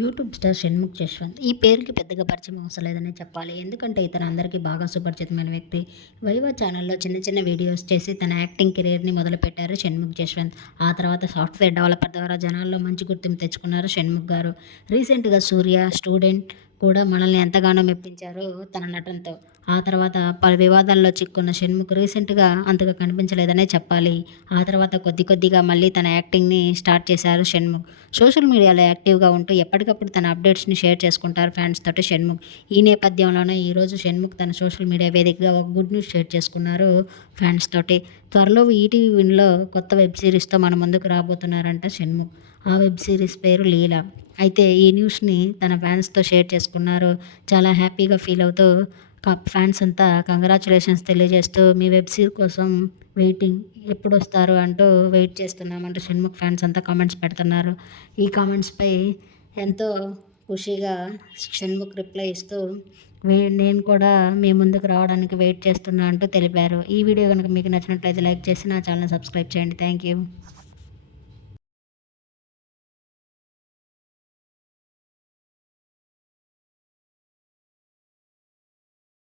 YouTube star Shanmukh Jaswanth. ఈ పేరుకి పెద్దగా పరిచయం అవసరం లేదని చెప్పాలి. ఎందుకంటే ఇతను అందరికీ బాగా సుపరిచితమైన వ్యక్తి. వైవా ఛానల్లో చిన్న చిన్న వీడియోస్ చేసి తన యాక్టింగ్ కెరీర్ని మొదలుపెట్టారు షణ్ముఖ్ జశ్వంత్. ఆ తర్వాత సాఫ్ట్వేర్ డెవలపర్ ద్వారా జనాల్లో మంచి గుర్తింపు తెచ్చుకున్నారు షణ్ముఖ్ గారు. రీసెంట్గా సూర్య స్టూడెంట్ కూడా మనల్ని ఎంతగానో మెప్పించారు తన నటనతో. ఆ తర్వాత పలు వివాదాల్లో చిక్కున్న షణ్ముఖ్ రీసెంట్గా అంతగా కనిపించలేదనే చెప్పాలి. ఆ తర్వాత కొద్ది కొద్దిగా మళ్ళీ తన యాక్టింగ్ని స్టార్ట్ చేశారు షణ్ముఖ్. సోషల్ మీడియాలో యాక్టివ్గా ఉంటూ ఎప్పటికప్పుడు తన అప్డేట్స్ని షేర్ చేసుకుంటారు ఫ్యాన్స్ తోటి షణ్ముఖ్. ఈ నేపథ్యంలోనే ఈరోజు షణ్ముఖ్ తన సోషల్ మీడియా వేదికగా ఒక గుడ్ న్యూస్ షేర్ చేసుకున్నారు ఫ్యాన్స్ తోటి. త్వరలో ఈటీవీ విన్లో కొత్త వెబ్ సిరీస్తో మన ముందుకు రాబోతున్నారంట షణ్ముఖ్. ఆ వెబ్ సిరీస్ పేరు లీలా. అయితే ఈ న్యూస్ని తన ఫ్యాన్స్తో షేర్ చేసుకున్నారు. చాలా హ్యాపీగా ఫీల్ అవుతూ ఫ్యాన్స్ అంతా కంగ్రాచులేషన్స్ తెలియజేస్తూ మీ వెబ్ సిరీస్ కోసం వెయిటింగ్ ఎప్పుడు వస్తారు? అంటూ వెయిట్ చేస్తున్నామంటూ షణ్ముఖ్ ఫ్యాన్స్ అంతా కామెంట్స్ పెడుతున్నారు. ఈ కామెంట్స్పై ఎంతో ఖుషిగా షణ్ముఖ్ రిప్లై ఇస్తూ నేను కూడా మీ ముందుకు రావడానికి వెయిట్ చేస్తున్నా అంటూ తెలిపారు. ఈ వీడియో కనుక మీకు నచ్చినట్లయితే లైక్ చేసి నా ఛానల్ సబ్స్క్రైబ్ చేయండి. Thank you.